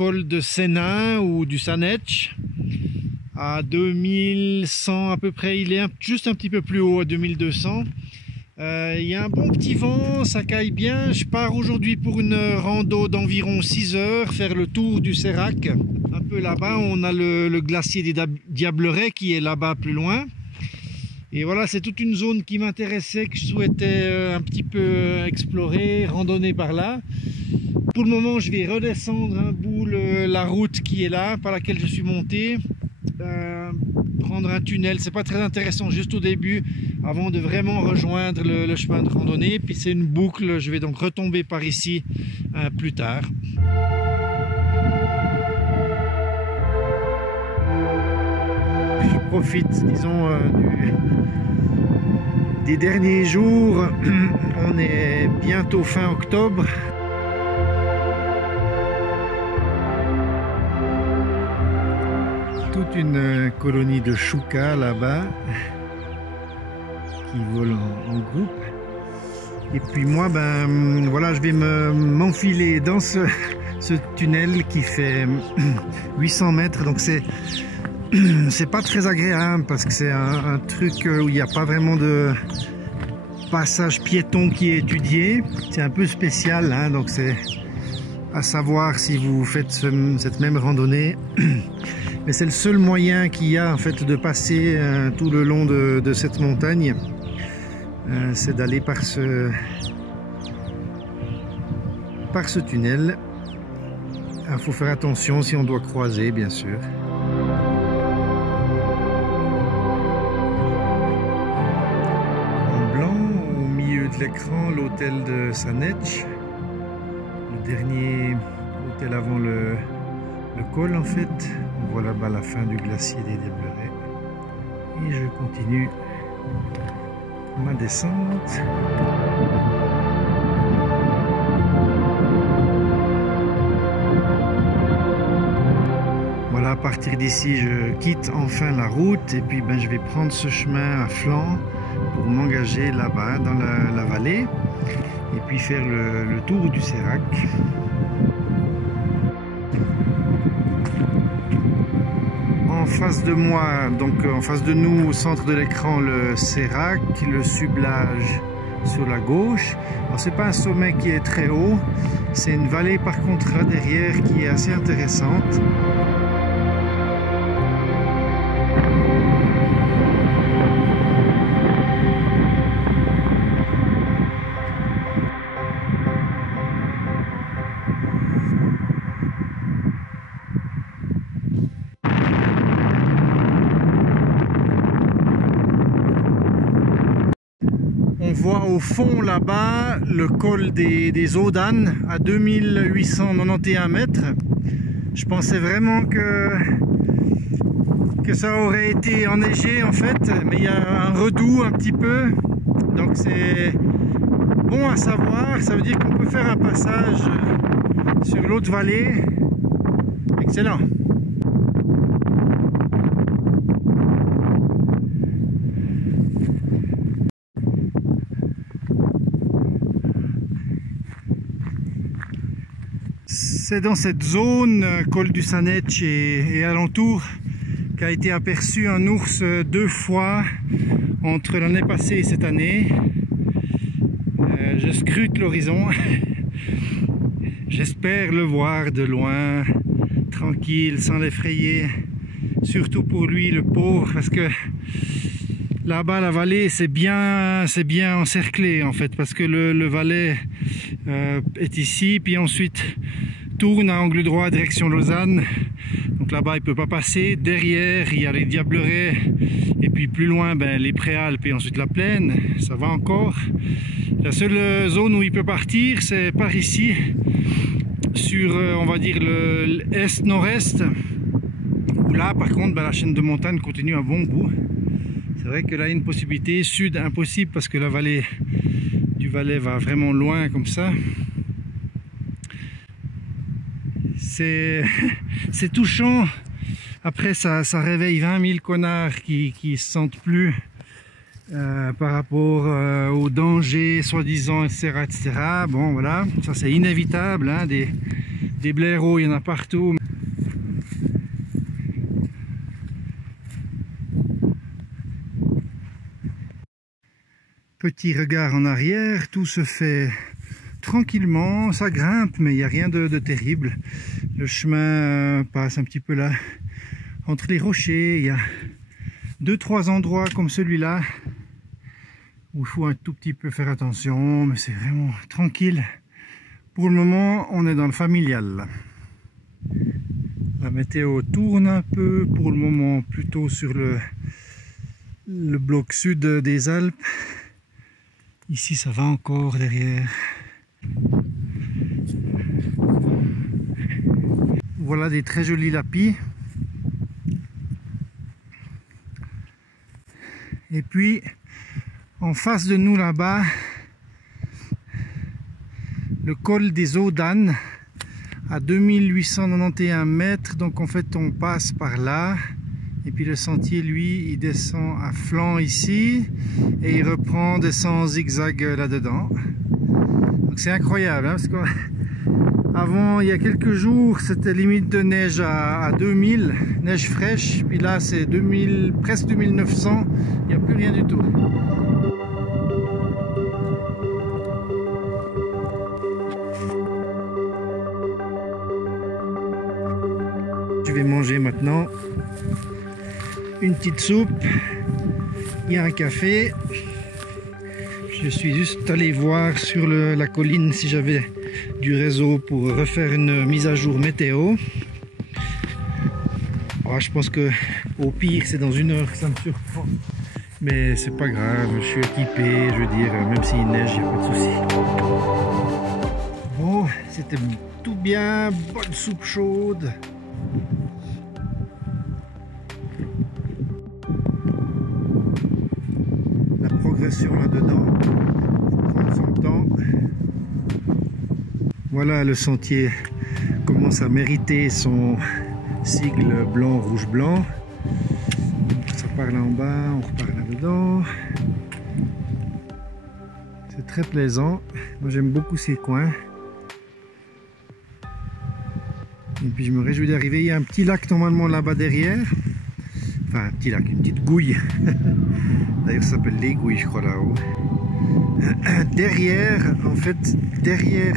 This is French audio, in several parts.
col de Sénin ou du Sanetch à 2100 à peu près. Il est juste un petit peu plus haut, à 2200. Il y a un bon petit vent, ça caille bien. Je pars aujourd'hui pour une rando d'environ 6 heures, faire le tour du Sérac. Un peu là-bas, on a le glacier des Diablerets qui est là-bas plus loin. Et voilà, c'est toute une zone qui m'intéressait, que je souhaitais un petit peu explorer, randonner par là. Pour le moment, je vais redescendre un bout la route qui est là, par laquelle je suis monté. Prendre un tunnel, c'est pas très intéressant juste au début, avant de vraiment rejoindre le chemin de randonnée. Puis c'est une boucle, je vais donc retomber par ici plus tard. Je profite, disons, des derniers jours. On est bientôt fin octobre. Toute une colonie de choucas là-bas qui volent en groupe. Et puis moi, ben voilà, je vais m'enfiler dans ce tunnel qui fait 800 mètres. Donc c'est pas très agréable parce que c'est un truc où il n'y a pas vraiment de passage piéton qui est étudié. C'est un peu spécial, hein, donc c'est à savoir si vous faites cette même randonnée. Mais c'est le seul moyen qu'il y a en fait de passer tout le long de cette montagne. C'est d'aller par ce tunnel. Il faut faire attention si on doit croiser, bien sûr. En blanc, au milieu de l'écran, l'hôtel de Sanetch. Le dernier hôtel avant le col en fait. On voit là-bas la fin du glacier des Diablerets. Et je continue ma descente. Voilà, à partir d'ici, je quitte enfin la route et puis je vais prendre ce chemin à flanc pour m'engager là-bas dans la vallée et puis faire le tour du Sérac. En face de moi, donc en face de nous, au centre de l'écran, le Sérac, le Sublage sur la gauche. Alors c'est pas un sommet qui est très haut, c'est une vallée par contre là derrière qui est assez intéressante. On voit au fond là-bas le col des Audanes à 2891 mètres. Je pensais vraiment que ça aurait été enneigé en fait, mais il y a un redout un petit peu. Donc c'est bon à savoir, ça veut dire qu'on peut faire un passage sur l'autre vallée. Excellent. C'est dans cette zone, col du Sanetch et alentour, qu'a été aperçu un ours 2 fois entre l'année passée et cette année. Je scrute l'horizon. J'espère le voir de loin, tranquille, sans l'effrayer. Surtout pour lui, le pauvre, parce que là-bas, la vallée, c'est bien encerclé en fait, parce que le Valais est ici, puis ensuite tourne à angle droit direction Lausanne. Donc là-bas, il peut pas passer. Derrière, il y a les Diablerets, et puis plus loin, les Préalpes et ensuite la plaine. Ça va encore. La seule zone où il peut partir, c'est par ici, sur, on va dire, l'est-nord-est, où là, par contre, la chaîne de montagne continue un bon bout. C'est vrai que là, il y a une possibilité. Sud, impossible, parce que la vallée du Valais va vraiment loin comme ça. C'est touchant. Après, ça réveille 20 000 connards qui se sentent plus par rapport au danger, soi-disant, etc., etc. Bon, voilà, ça c'est inévitable, hein, des Des blaireaux, il y en a partout. Petit regard en arrière, tout se fait tranquillement, ça grimpe, mais il n'y a rien de terrible. Le chemin passe un petit peu là, entre les rochers. Il y a 2-3 endroits comme celui-là, où il faut un tout petit peu faire attention, mais c'est vraiment tranquille. Pour le moment, on est dans le familial. La météo tourne un peu, pour le moment plutôt sur le bloc sud des Alpes. Ici, ça va encore derrière. Voilà des très jolis lapis. Et puis, en face de nous là-bas, le col des Audanes à 2891 mètres. Donc en fait, on passe par là. Et puis le sentier, lui, il descend à flanc ici et il reprend, descend en zigzag là-dedans. Donc c'est incroyable, hein, parce qu'avant, il y a quelques jours, c'était limite de neige à 2000, neige fraîche. Puis là, c'est 2000, presque 2900, il n'y a plus rien du tout. Je vais manger maintenant une petite soupe, il y a un café. Je suis juste allé voir sur la colline si j'avais du réseau pour refaire une mise à jour météo. Oh, je pense que au pire c'est dans 1 heure que ça me surprend, mais c'est pas grave, je suis équipé, je veux dire, même s'il neige, il n'y a pas de souci. Bon, c'était tout bien, bonne soupe chaude. Progression là-dedans, prendre son temps. Voilà, le sentier commence à mériter son sigle blanc, rouge, blanc. Ça part là en bas, on repart là-dedans. C'est très plaisant. Moi j'aime beaucoup ces coins. Et puis je me réjouis d'arriver. Il y a un petit lac normalement là-bas derrière. Enfin un petit lac, une petite gouille. D'ailleurs ça s'appelle les Gouilles, je crois, là-haut. Derrière, en fait, derrière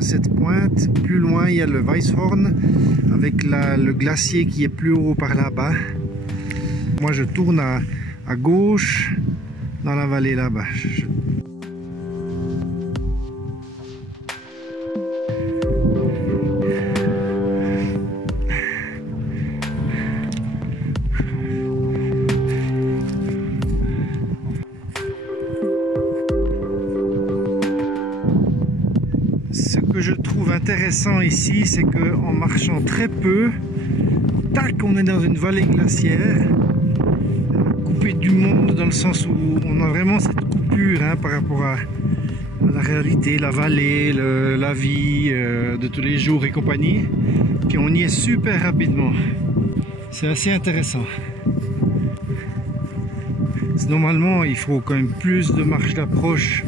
cette pointe, plus loin, il y a le Weisshorn avec le glacier qui est plus haut par là-bas. Moi, je tourne à gauche dans la vallée là-bas. Ce que je trouve intéressant ici, c'est qu'en marchant très peu, tac, on est dans une vallée glaciaire, coupée du monde, dans le sens où on a vraiment cette coupure, hein, par rapport à la réalité, la vallée, la vie de tous les jours et compagnie. Puis on y est super rapidement. C'est assez intéressant. Normalement, il faut quand même plus de marche d'approche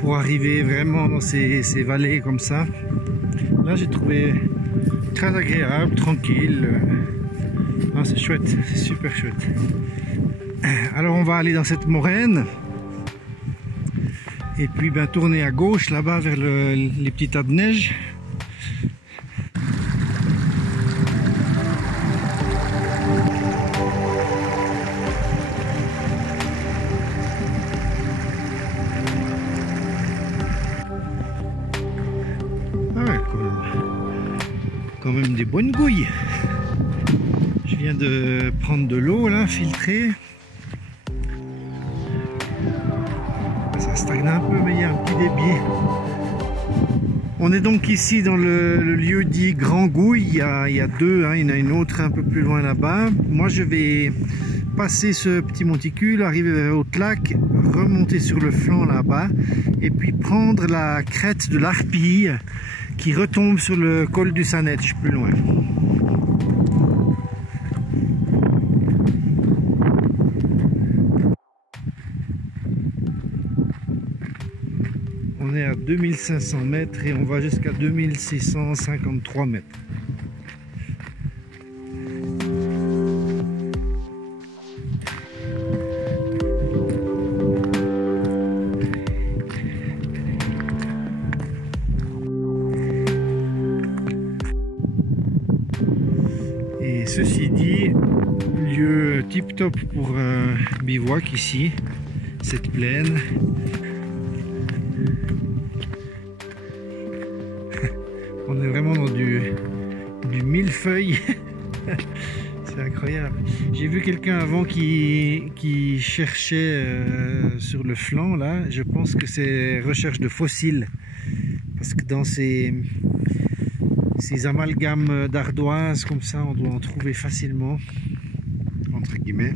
pour arriver vraiment dans ces vallées comme ça. Là, j'ai trouvé très agréable, tranquille. Ah, c'est chouette, c'est super chouette. Alors, on va aller dans cette moraine. Et puis, ben, tourner à gauche, là-bas, vers les petits tas de neige. Quand même des bonnes gouilles. Je viens de prendre de l'eau là, filtrée. Ça stagne un peu, mais il y a un petit débit. On est donc ici dans le lieu dit Grand Gouille. Il y a deux, hein. Il y en a une autre un peu plus loin là-bas. Moi je vais passer ce petit monticule, arriver vers Haute-Lac, remonter sur le flanc là-bas et puis prendre la crête de l'Arpille qui retombe sur le col du Sanetch plus loin. On On est à 2500 mètres et on va jusqu'à 2653 mètres. Et ceci dit, lieu tip top pour bivouac ici, cette plaine. On est vraiment dans du millefeuille. C'est incroyable. J'ai vu quelqu'un avant qui cherchait sur le flanc là. Je pense que c'est recherche de fossiles. Parce que dans ces amalgames d'ardoise comme ça, on doit en trouver facilement, entre guillemets.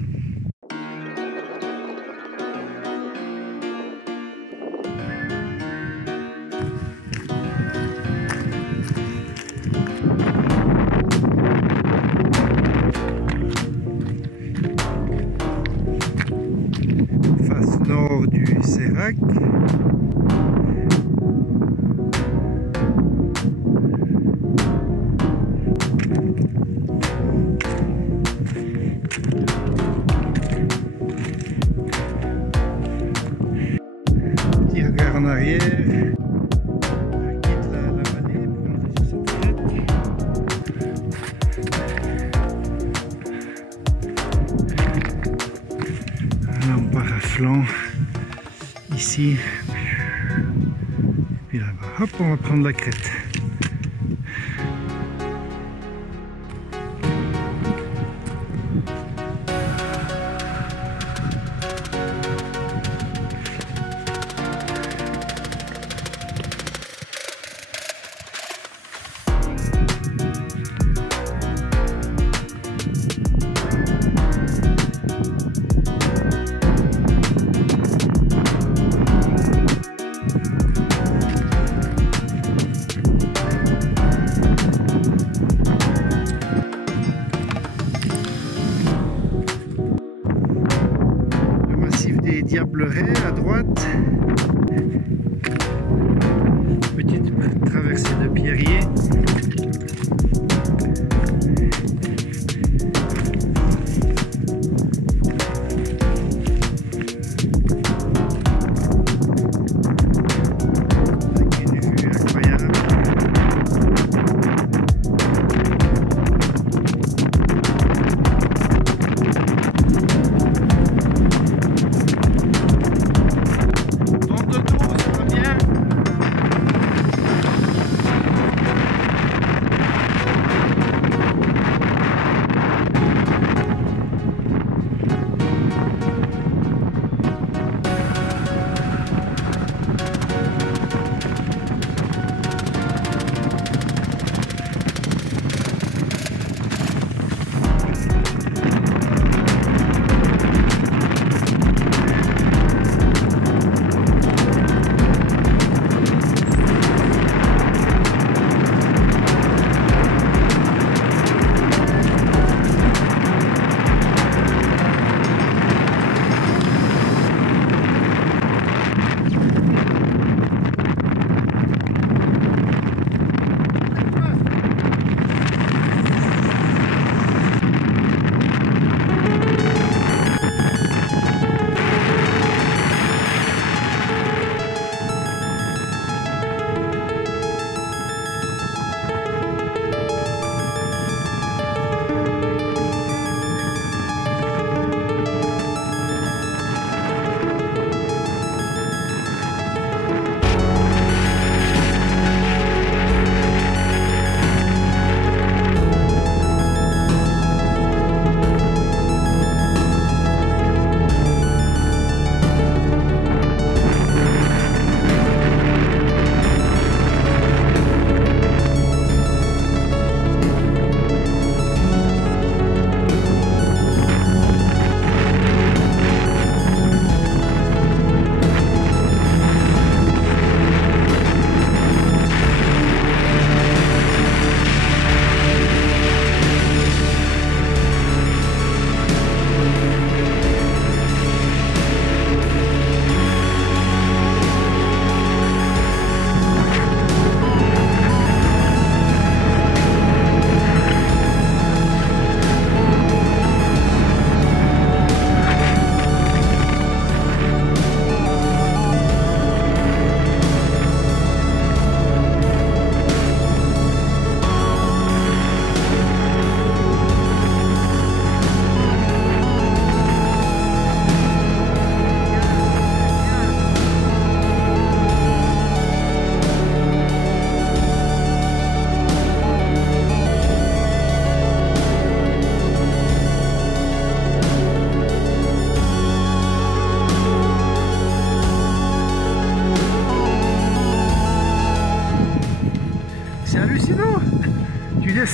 Face nord du Sérac. Petit regard en arrière. Je quitte la vallée pour monter sur cette crête. Là on part à flanc. Ici. Et puis là-bas. Hop, on va prendre la crête. Des Diablerets à droite, petite traversée de pierriers. Avec une vue incroyable.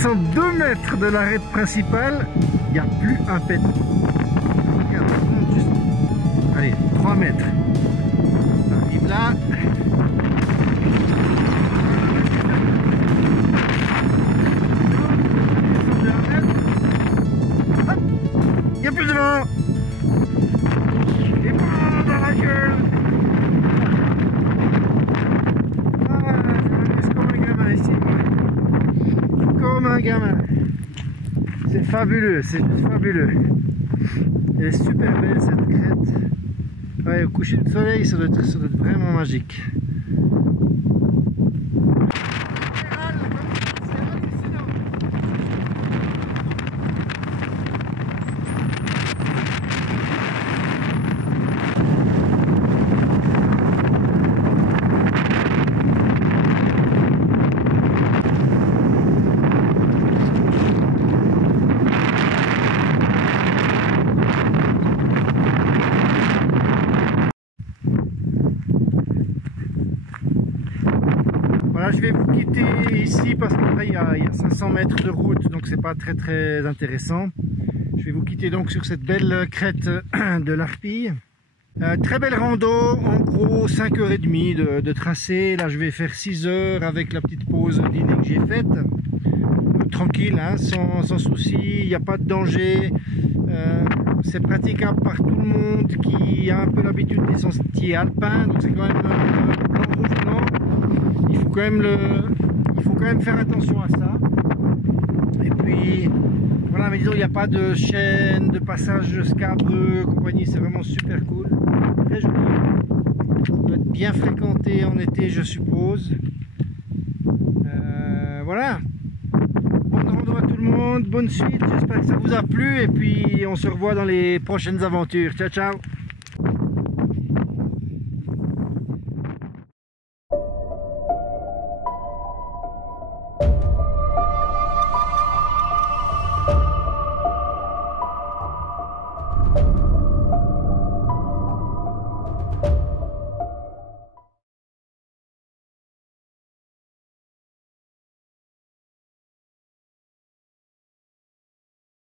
descend 2 mètres de l'arête principale, il n'y a plus un pet. Regarde, juste... Allez, 3 mètres. On arrive là. Il n'y a plus de vent. Et boum, dans la gueule. Comme un gamin ici. Comme un gamin. C'est fabuleux, c'est juste fabuleux. Elle est super belle cette crête. Ouais, au coucher du soleil, ça doit être vraiment magique. Voilà, je vais vous quitter ici parce qu'après il y a 500 mètres de route, donc c'est pas très intéressant. Je vais vous quitter donc sur cette belle crête de l'Arpille. Très belle rando, en gros 5h30 de tracé. Là je vais faire 6 heures avec la petite pause dîner que j'ai faite. Tranquille, hein, sans souci, il n'y a pas de danger. C'est praticable par tout le monde qui a un peu l'habitude des sentiers alpins, donc c'est quand même blanc, rouge, blanc. Il faut quand même faire attention à ça. Et puis voilà, mais disons il n'y a pas de chaîne, de passage scabreux, compagnie, c'est vraiment super cool. Très joli. Ça doit être bien fréquenté en été, je suppose. Voilà. Bonne rando à tout le monde, bonne suite, j'espère que ça vous a plu et puis on se revoit dans les prochaines aventures. Ciao ciao.